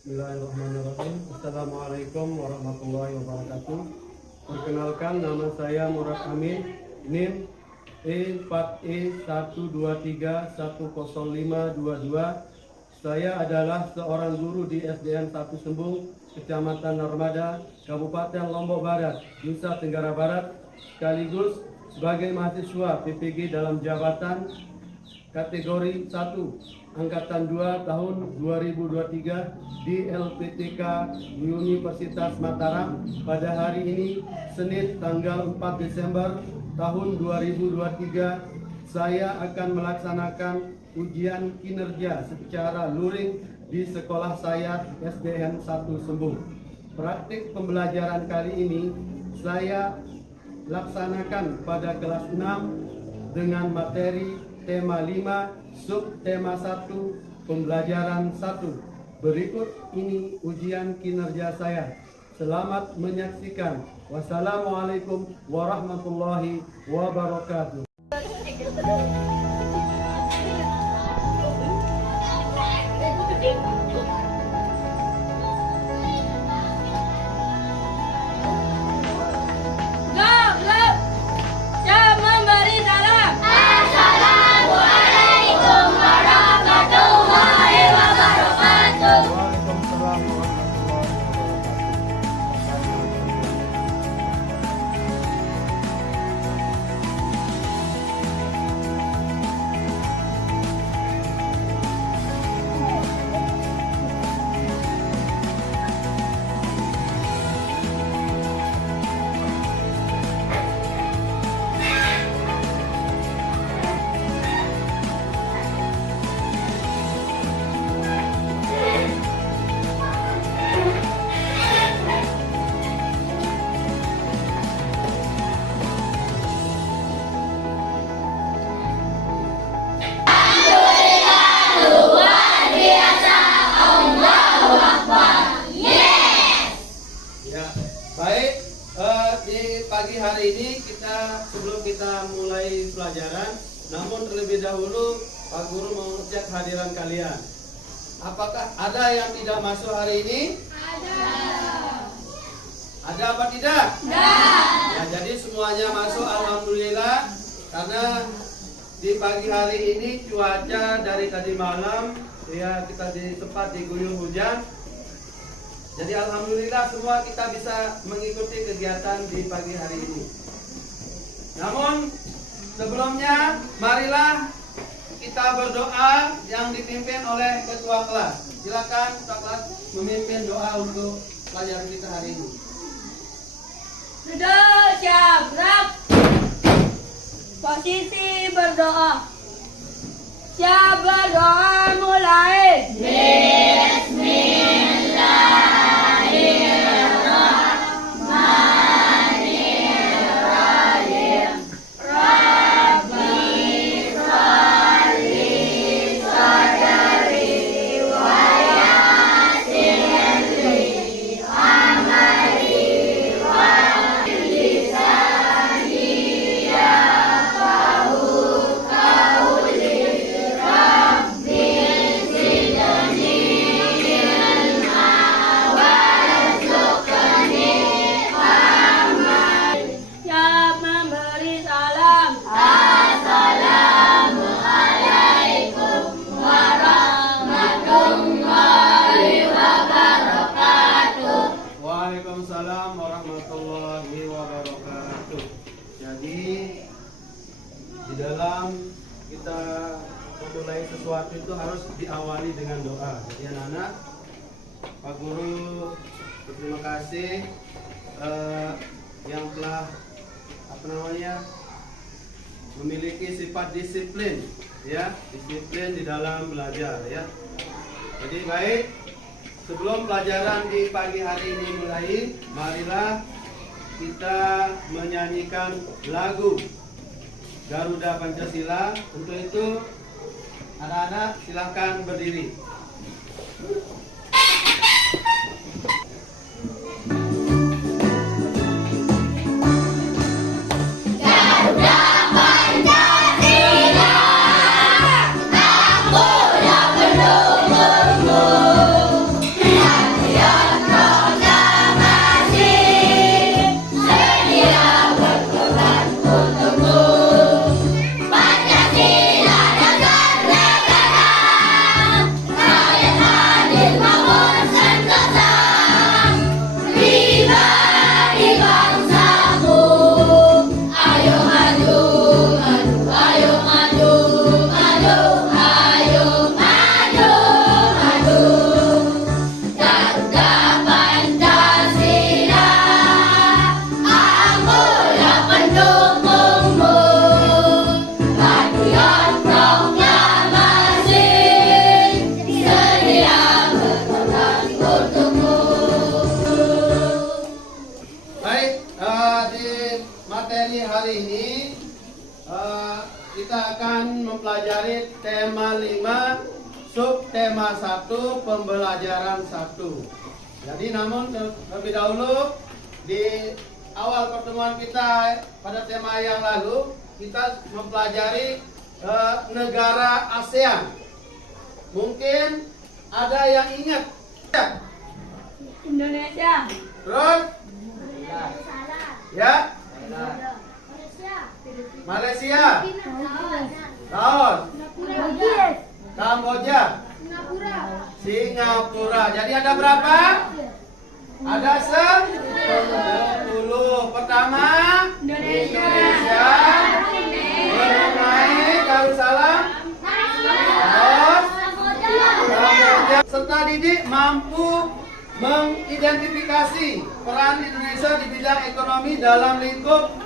Bismillahirrahmanirrahim. Assalamualaikum warahmatullahi wabarakatuh. Perkenalkan, nama saya Murad Amin, NIM E4E1231052. Saya adalah seorang guru di SDN 1 Sembung, Kecamatan Narmada, Kabupaten Lombok Barat, Nusa Tenggara Barat, sekaligus sebagai mahasiswa PPG dalam jabatan kategori 1 Angkatan 2 tahun 2023 di LPTK Universitas Mataram pada hari ini, Senin tanggal 4 Desember tahun 2023. Saya akan melaksanakan ujian kinerja secara luring di sekolah saya SDN 1 Sembung. Praktik pembelajaran kali ini saya laksanakan pada kelas 6 dengan materi tema 5, subtema 1, pembelajaran 1. Berikut ini ujian kinerja saya. Selamat menyaksikan. Wassalamualaikum warahmatullahi wabarakatuh. Di pagi hari ini sebelum kita mulai pelajaran, namun terlebih dahulu Pak Guru mau ngecek hadiran kalian. Apakah ada yang tidak masuk hari ini? Ada. Ada apa tidak? Ada. Ya, jadi semuanya masuk, alhamdulillah. Karena di pagi hari ini cuaca dari tadi malam ya kita sempat diguyur hujan. Jadi alhamdulillah semua kita bisa mengikuti kegiatan di pagi hari ini. Namun sebelumnya marilah kita berdoa yang dipimpin oleh ketua kelas. Silakan ketua kelas memimpin doa untuk pelajaran kita hari ini. Sudah siap, gerak. Posisi berdoa. Siap berdoa, mulai. Bismillah. Waalaikumsalam warahmatullahi wabarakatuh. Jadi di dalam kita memulai sesuatu itu harus diawali dengan doa. Jadi anak-anak, Pak Guru berterima kasih yang telah memiliki sifat disiplin, ya, disiplin di dalam belajar, ya. Jadi baik. Sebelum pelajaran di pagi hari ini mulai, marilah kita menyanyikan lagu Garuda Pancasila. Untuk itu, anak-anak silahkan berdiri. Garuda akan mempelajari tema 5, subtema 1, pembelajaran 1. Jadi namun terlebih dahulu di awal pertemuan kita pada tema yang lalu kita mempelajari negara ASEAN. Mungkin ada yang ingat? Indonesia. Terus? Ya? Malaysia. Malaysia, Laos, Kamboja, Singapura. Jadi ada berapa? Ada 10. Pertama, Indonesia. Brunei, Darussalam, Laos, Kamboja. Serta didik mampu mengidentifikasi peran Indonesia di bidang ekonomi dalam lingkup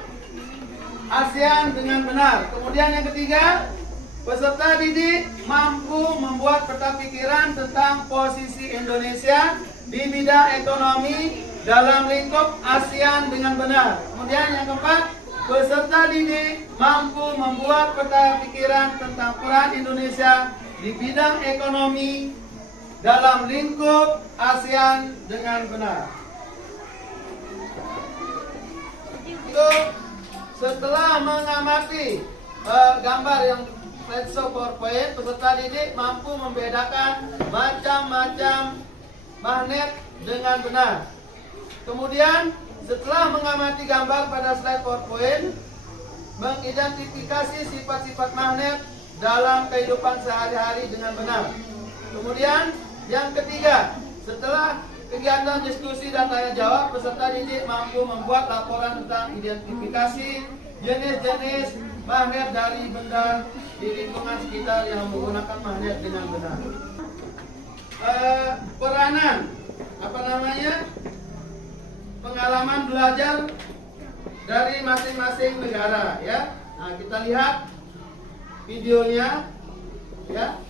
ASEAN dengan benar. Kemudian yang ketiga, peserta didik mampu membuat peta pikiran tentang posisi Indonesia di bidang ekonomi dalam lingkup ASEAN dengan benar. Kemudian yang keempat, peserta didik mampu membuat peta pikiran tentang peran Indonesia di bidang ekonomi dalam lingkup ASEAN dengan benar. Itu setelah mengamati gambar yang slideshow PowerPoint, peserta didik mampu membedakan macam-macam magnet dengan benar. Kemudian setelah mengamati gambar pada slide PowerPoint, mengidentifikasi sifat-sifat magnet dalam kehidupan sehari-hari dengan benar. Kemudian yang ketiga, setelah kegiatan diskusi dan tanya jawab, peserta didik mampu membuat laporan tentang identifikasi jenis-jenis magnet dari benda di lingkungan sekitar yang menggunakan magnet dengan benar. Peranan, pengalaman belajar dari masing-masing negara, ya. Nah, kita lihat videonya, ya.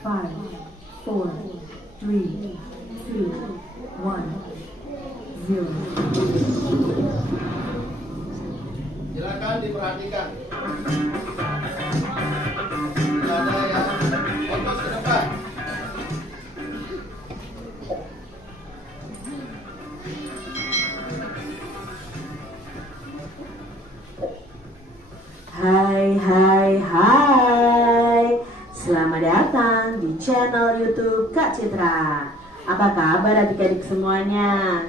5, 4, 3, 2, 1, 0. Silakan diperhatikan. Tidak ada yang fokus ke depan. Hai. Selamat datang di channel YouTube Kak Citra. Apa kabar adik-adik semuanya?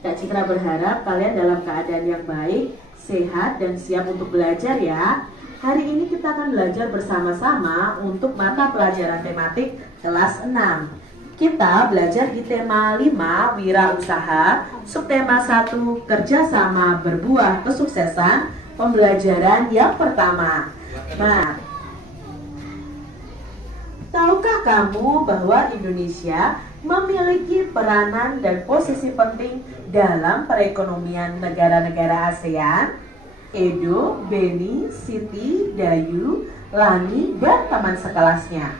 Kak Citra berharap kalian dalam keadaan yang baik, sehat, dan siap untuk belajar ya. Hari ini kita akan belajar bersama-sama untuk mata pelajaran tematik kelas 6. Kita belajar di tema 5, wirausaha, subtema 1, kerjasama berbuah kesuksesan, pembelajaran yang pertama. Nah, tahukah kamu bahwa Indonesia memiliki peranan dan posisi penting dalam perekonomian negara-negara ASEAN? Edo, Beni, Siti, Dayu, Lani, dan teman sekelasnya.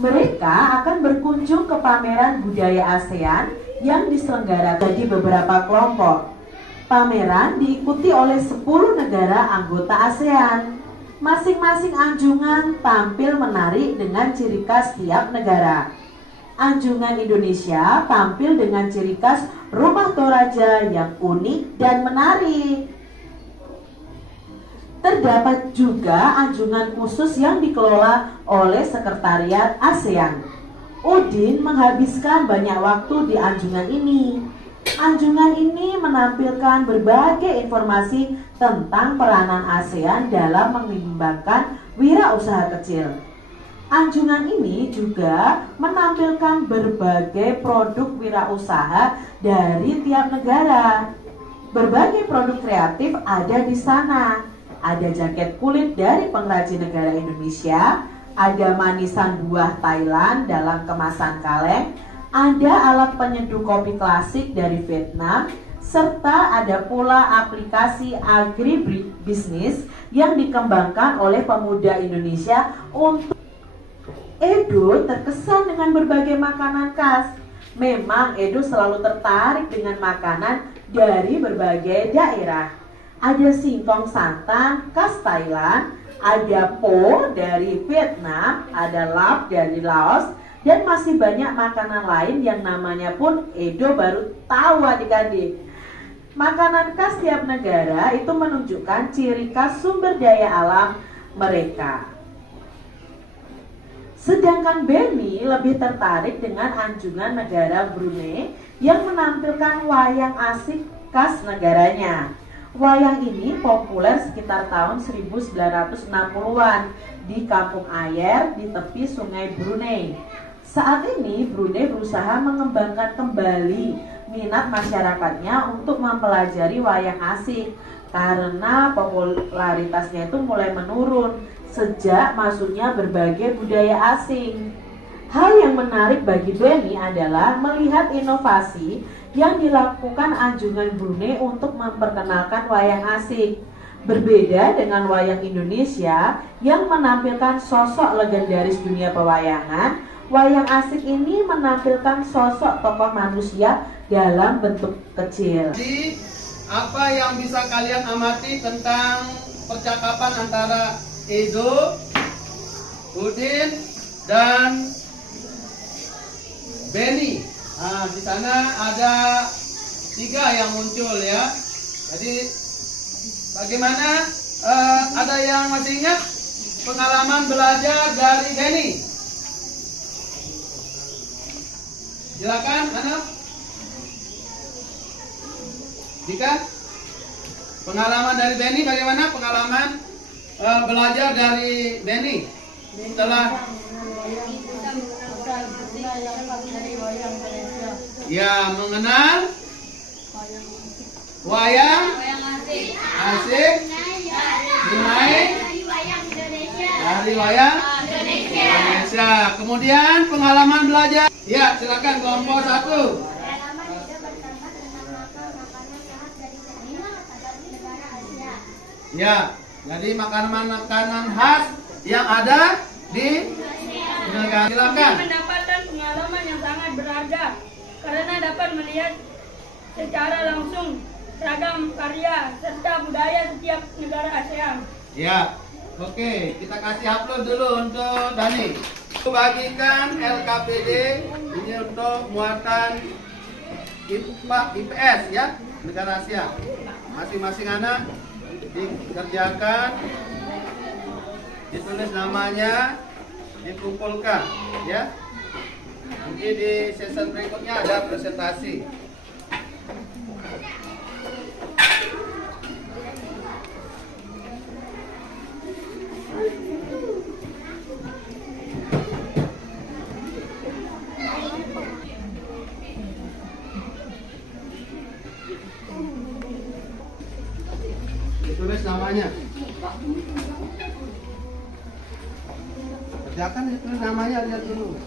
Mereka akan berkunjung ke pameran budaya ASEAN yang diselenggarakan di beberapa kelompok. Pameran diikuti oleh 10 negara anggota ASEAN. Masing-masing anjungan tampil menarik dengan ciri khas tiap negara. Anjungan Indonesia tampil dengan ciri khas rumah Toraja yang unik dan menarik. Terdapat juga anjungan khusus yang dikelola oleh Sekretariat ASEAN. Udin menghabiskan banyak waktu di anjungan ini. Anjungan ini menampilkan berbagai informasi tentang peranan ASEAN dalam mengembangkan wirausaha kecil. Anjungan ini juga menampilkan berbagai produk wirausaha dari tiap negara. Berbagai produk kreatif ada di sana. Ada jaket kulit dari pengrajin negara Indonesia, ada manisan buah Thailand dalam kemasan kaleng, ada alat penyeduh kopi klasik dari Vietnam, serta ada pula aplikasi agribisnis yang dikembangkan oleh pemuda Indonesia untuk Edo terkesan dengan berbagai makanan khas. Memang Edo selalu tertarik dengan makanan dari berbagai daerah. Ada singkong santan khas Thailand, ada po dari Vietnam, ada lap dari Laos, dan masih banyak makanan lain yang namanya pun Edo baru tahu adik-adik. Makanan khas tiap negara itu menunjukkan ciri khas sumber daya alam mereka. Sedangkan Benny lebih tertarik dengan anjungan negara Brunei yang menampilkan wayang asik khas negaranya. Wayang ini populer sekitar tahun 1960-an di Kampung Ayer di tepi sungai Brunei. Saat ini Brunei berusaha mengembangkan kembali minat masyarakatnya untuk mempelajari wayang asik karena popularitasnya itu mulai menurun sejak masuknya berbagai budaya asing. Hal yang menarik bagi Benny adalah melihat inovasi yang dilakukan anjungan Brunei untuk memperkenalkan wayang asik. Berbeda dengan wayang Indonesia yang menampilkan sosok legendaris dunia pewayangan, wayang asik ini menampilkan sosok tokoh manusia dalam bentuk kecil. Jadi, apa yang bisa kalian amati tentang percakapan antara Edo, Udin, dan Benny? Nah, di sana ada 3 yang muncul ya. Jadi, bagaimana? Ada yang masih ingat pengalaman belajar dari Benny? Silakan, mana? Jika pengalaman dari Benny, bagaimana pengalaman belajar dari Benny setelah ya mengenal wayang asik Brunei dari wayang Indonesia. Kemudian pengalaman belajar. Ya, silakan kelompok 1. Ya, jadi makanan-makanan khas yang ada di negara. Silakan. Kami mendapatkan pengalaman yang sangat berharga karena dapat melihat secara langsung ragam karya serta budaya setiap negara ASEAN. Ya, oke, kita kasih upload dulu untuk Dani. Bagikan LKPD ini untuk muatan IPS ya, negara Asia. Masing-masing anak dikerjakan, ditulis namanya, dikumpulkan ya. Nanti di sesi berikutnya ada presentasi. Ditulis namanya. Kerjakan ditulis namanya, lihat dulu.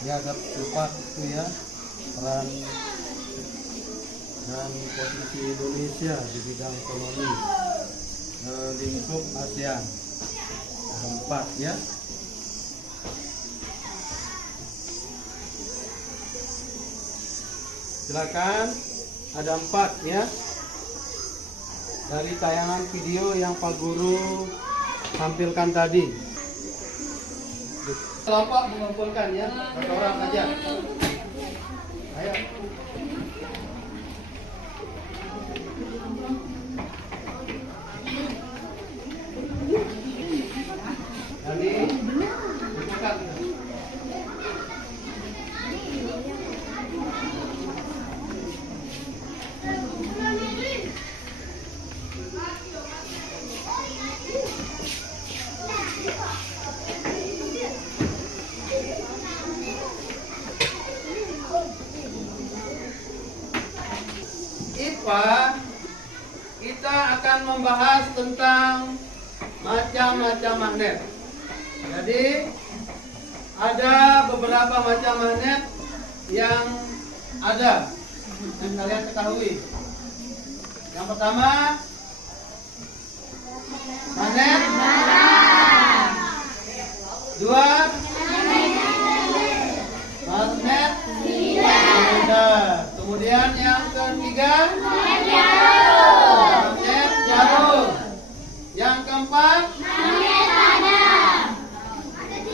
Ya, ada 4 itu ya, peran dan posisi Indonesia di bidang ekonomi lingkup ASEAN. Ada 4 ya. Silakan, ada 4 ya, dari tayangan video yang Pak Guru tampilkan tadi. Kelompok mengumpulkan ya, 1 orang aja. Ayo. Jadi lupa, kita akan membahas tentang macam-macam magnet. Jadi ada beberapa macam magnet yang ada yang kalian ketahui. Yang pertama, magnet. Dua, magnet. Kemudian yang ketiga, magnet jarum. Yang keempat,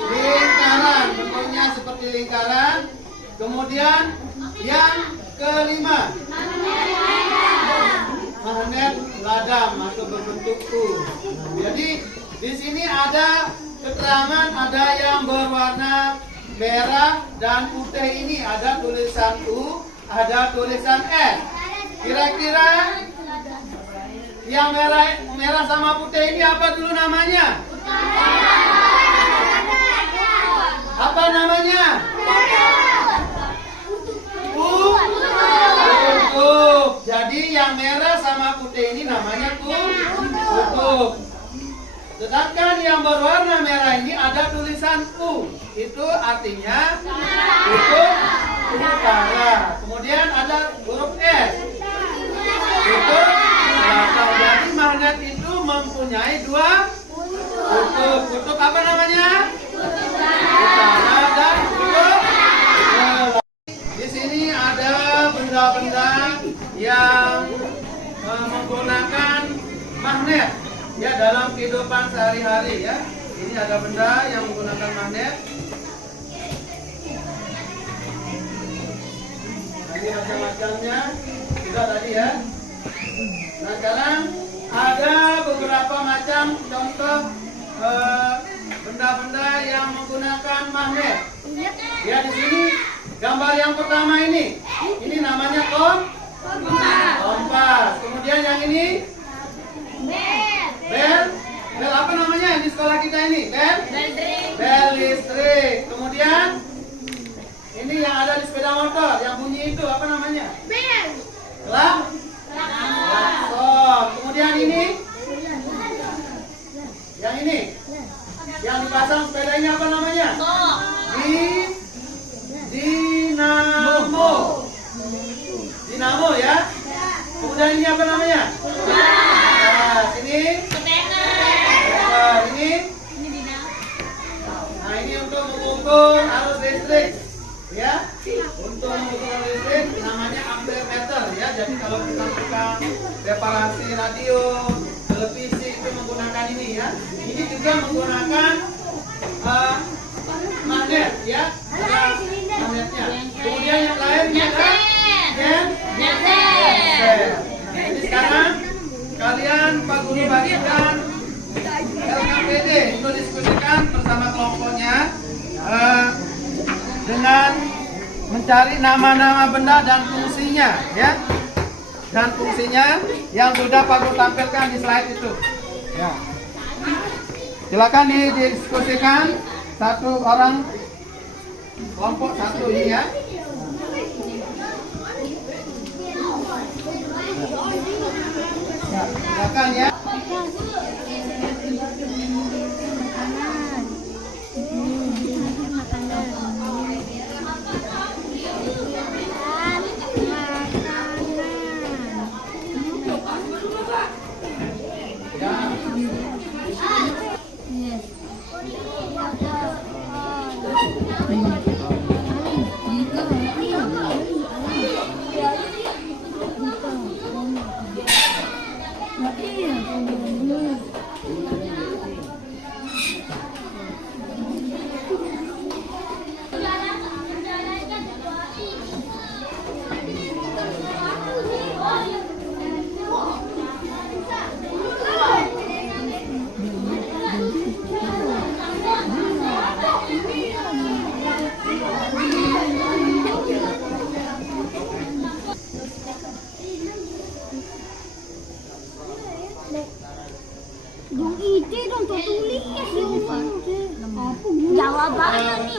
lingkaran, bentuknya seperti lingkaran. Kemudian yang kelima, magnet ladam atau berbentuk U. Jadi di sini ada keterangan, ada yang berwarna merah dan putih, ini ada tulisan U, ada tulisan S. Kira-kira yang merah sama putih ini apa dulu namanya? Apa namanya? Kutub. Jadi yang merah sama putih ini namanya kutub. Sedangkan yang berwarna merah ini ada tulisan U. Itu artinya kutub utara. Kemudian ada huruf S. Kutub selatan. Jadi magnet itu mempunyai dua kutub. Kutub apa namanya? Utara dan kutub selatan. Di sini ada benda-benda yang menggunakan magnet ya dalam kehidupan sehari-hari ya. Ini ada benda yang menggunakan magnet. Ini macam-macamnya sudah tadi ya. Nah sekarang ada beberapa macam contoh benda-benda yang menggunakan magnet. Ya di sini gambar yang pertama ini namanya kompas. Kemudian yang ini bel apa namanya di sekolah kita ini? Bel listrik. Kemudian ini yang ada di sepeda motor yang bunyi itu apa namanya? Klakson. Kemudian ini yang dipasang sepeda ini apa namanya? Dinamo ya. Kemudian ini apa namanya? Ini. Nah ini untuk mengukur arus listrik ya. Untuk mengukur arus listrik namanya ampermeter ya. Jadi kalau kita melakukan reparasi radio, televisi itu menggunakan ini ya. Ini juga menggunakan magnet ya. Magnetnya. Kemudian yang lain ada genset. Jadi sekarang kalian Pak Guru bagikan LKPD untuk diskusikan bersama kelompoknya dengan mencari nama-nama benda dan fungsinya ya. Dan fungsinya yang sudah Pak Guru tampilkan di slide itu. Ya. Silakan didiskusikan satu orang kelompok satu ini ya. Ya, silakan ya.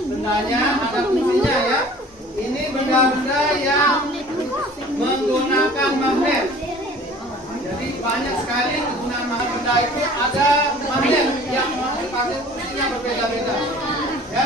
Bendanya ada fungsinya ya. Ini benda-benda yang menggunakan magnet. Benda itu ada magnet yang pasti fungsinya berbeda-beda. Ya.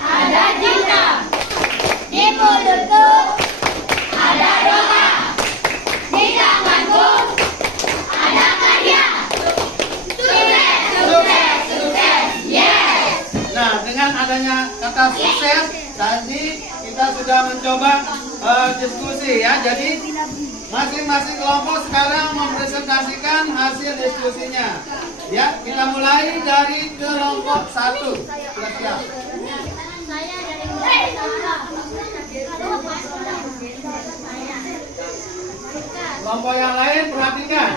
Ada cinta, di mulutku ada doa, di tanganku ada karya. Sukses, sukses, sukses, yes. Nah, dengan adanya kata sukses, tadi kita sudah mencoba diskusi ya. Jadi masing-masing kelompok sekarang mempresentasikan hasil diskusinya. Ya, kita mulai dari kelompok 1. Sudah siap? Saya dari Kelompok yang lain perhatikan.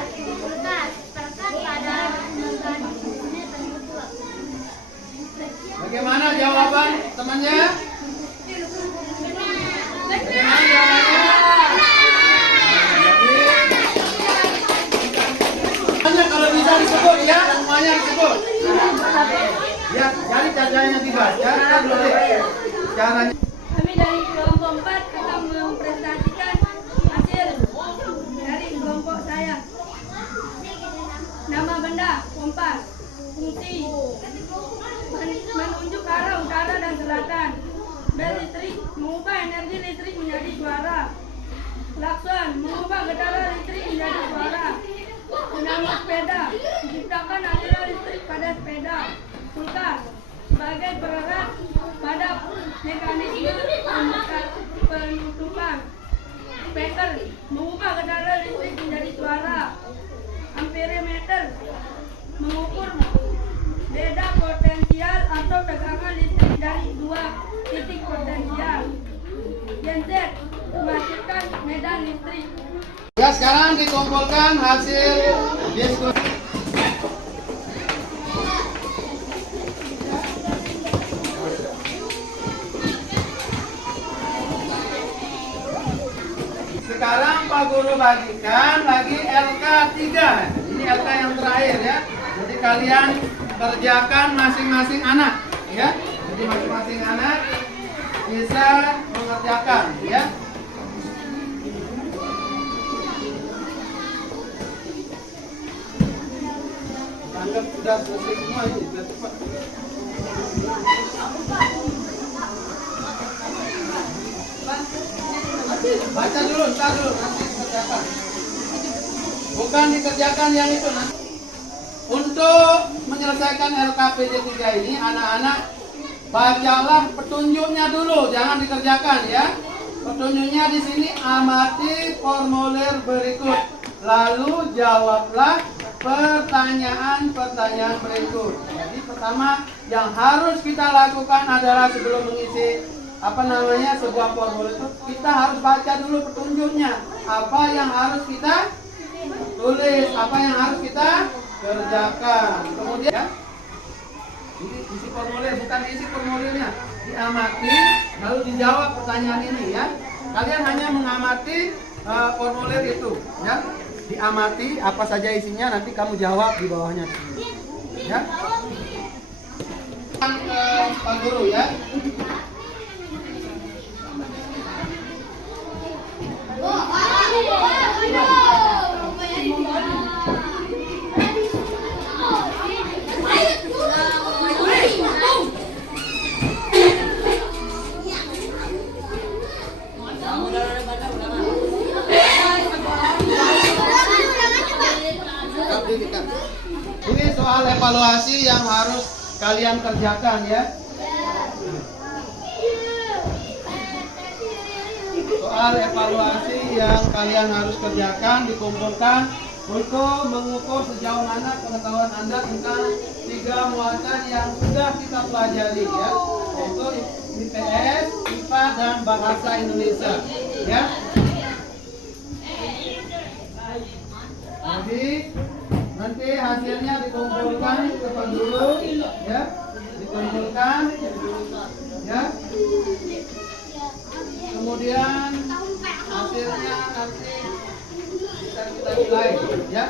Bagaimana jawaban temannya? Bagaimana jawabannya? Hanya kalau bisa disebut ya, semuanya disebut. Ya, jadi caranya dibahas ya. Kita boleh caranya. Kami dari kelompok 4 akan mempresentasikan hasil dari kelompok saya. Nama benda, kompas. Fungsi, menunjuk arah utara dan selatan. Bel listrik, mengubah energi listrik menjadi suara. Klakson, mengubah getaran listrik menjadi suara. Dinamo sepeda, menciptakan aliran listrik pada sepeda. Kulkas, sebagai pererat pada mekanisme penutupan. Speaker, mengubah getaran listrik menjadi suara. Amperemeter, mengukur beda potensial atau tegangan listrik dari dua titik potensial. Genset, menghasilkan medan listrik. Ya, sekarang dikumpulkan hasil diskusi. Sekarang Pak Guru bagikan lagi LK 3. Ini LK yang terakhir ya. Jadi kalian kerjakan masing-masing anak ya. Jadi masing-masing anak bisa mengerjakan ya. Anggap sudah selesai semua ini, sudah cepat. Baca dulu, ntar dulu, nanti dikerjakan. Bukan dikerjakan yang itu nanti. Untuk menyelesaikan LKPD 3 ini, anak-anak bacalah petunjuknya dulu, jangan dikerjakan ya. Petunjuknya di sini, amati formulir berikut, lalu jawablah pertanyaan-pertanyaan berikut. Jadi pertama yang harus kita lakukan adalah sebelum mengisi sebuah formulir itu, kita harus baca dulu petunjuknya. Apa yang harus kita tulis, apa yang harus kita kerjakan. Kemudian ya, ini isi formulir, bukan isi formulirnya, diamati lalu dijawab pertanyaan ini ya. Kalian hanya mengamati formulir itu ya. Diamati apa saja isinya, nanti kamu jawab di bawahnya ya. Pak Guru ya. Ini soal evaluasi yang harus kalian kerjakan ya. Soal evaluasi yang kalian harus kerjakan dikumpulkan untuk mengukur sejauh mana pengetahuan Anda tentang 3 muatan yang sudah kita pelajari ya, yaitu IPS, IPA, dan Bahasa Indonesia ya. Jadi nanti hasilnya dikumpulkan ke Pak Guru ya. dikumpulkan, ya. Kemudian hasilnya nanti bisa kita nilai, ya.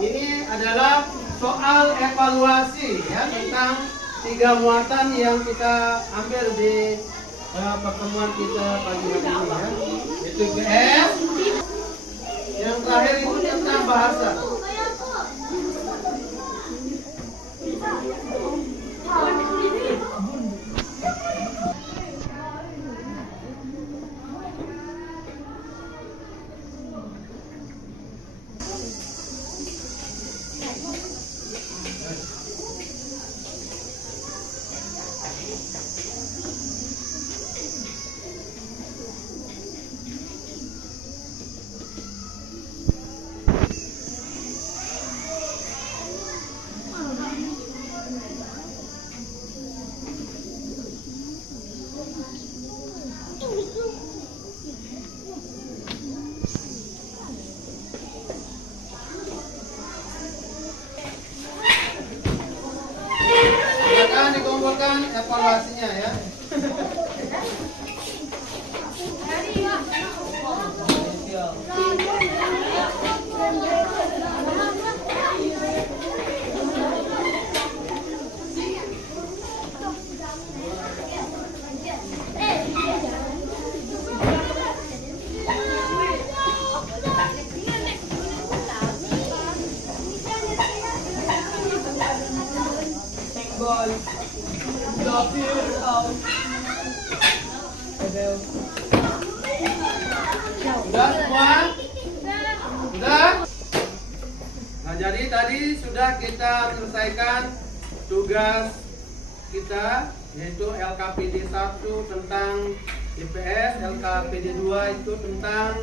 Ini adalah soal evaluasi, ya, tentang 3 muatan yang kita ambil di pertemuan kita pagi hari ini, ya. Itu PS. Yang terakhir itu tentang bahasa. Silakan dikumpulkan evaluasinya, ya. Sudah semua? Sudah? Nah, jadi tadi sudah kita selesaikan tugas kita, yaitu LKPD 1 tentang IPS, LKPD 2 itu tentang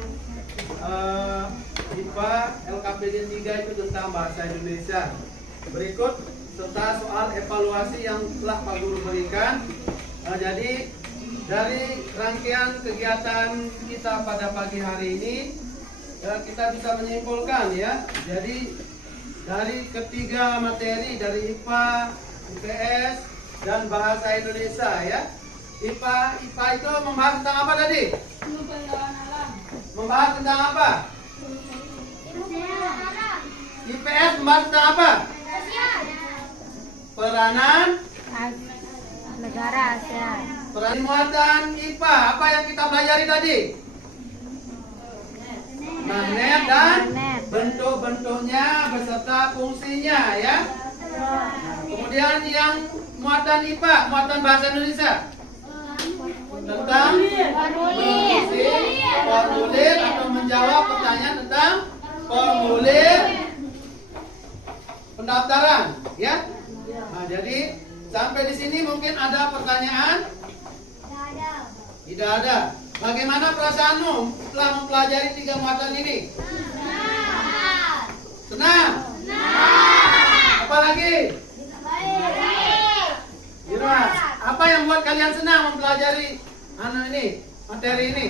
IPA, LKPD 3 itu tentang Bahasa Indonesia. Berikut serta soal evaluasi yang telah Pak Guru berikan. Jadi dari rangkaian kegiatan kita pada pagi hari ini, kita bisa menyimpulkan, ya. Jadi dari ketiga materi, dari IPA, IPS, dan Bahasa Indonesia, ya. IPA itu membahas tentang apa tadi? Membahas tentang apa? IPS membahas tentang apa? Peranan negara ASEAN. Peranan muatan IPA, apa yang kita pelajari tadi? Magnet dan bentuk-bentuknya beserta fungsinya, ya. Kemudian yang muatan IPA, muatan Bahasa Indonesia tentang formulir atau menjawab pertanyaan tentang formulir pendaftaran, ya. Nah, jadi sampai di sini mungkin ada pertanyaan? Tidak ada. Bagaimana perasaanmu setelah mempelajari 3 muatan ini? Senang. Apa lagi? Gimana? Apa yang buat kalian senang mempelajari materi ini?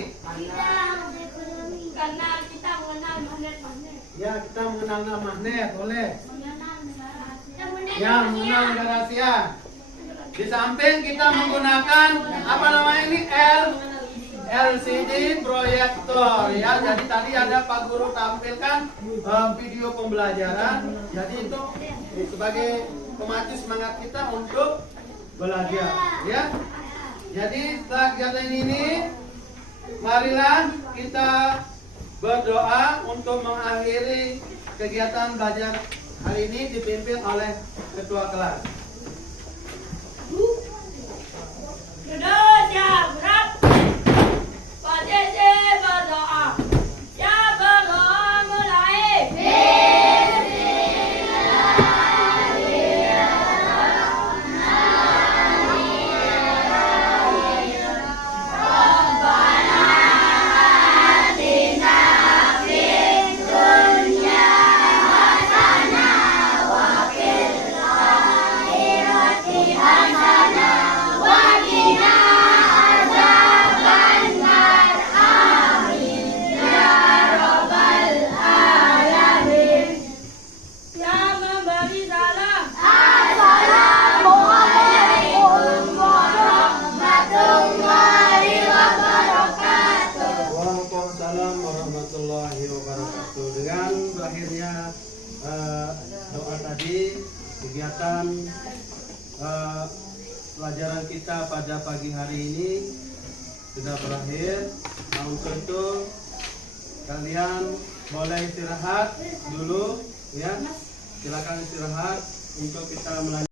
Karena kita mengenal magnet-magnet. Ya, kita mengenal magnet, oleh yang mengenal negara Asia. Di samping kita menggunakan apa namanya ini, LCD proyektor, ya. Jadi tadi ada Pak Guru tampilkan video pembelajaran. Jadi itu sebagai pemacu semangat kita untuk belajar, ya. Jadi setelah kegiatan ini, marilah kita berdoa untuk mengakhiri kegiatan belajar hari ini dipimpin oleh ketua kelas. Sudah siap, gerak. Posisi berdoa. Siap berdoa mulai. kegiatan pelajaran kita pada pagi hari ini sudah berakhir. Nah, untuk itu kalian boleh istirahat dulu ya. Silakan istirahat untuk kita melanjutkan.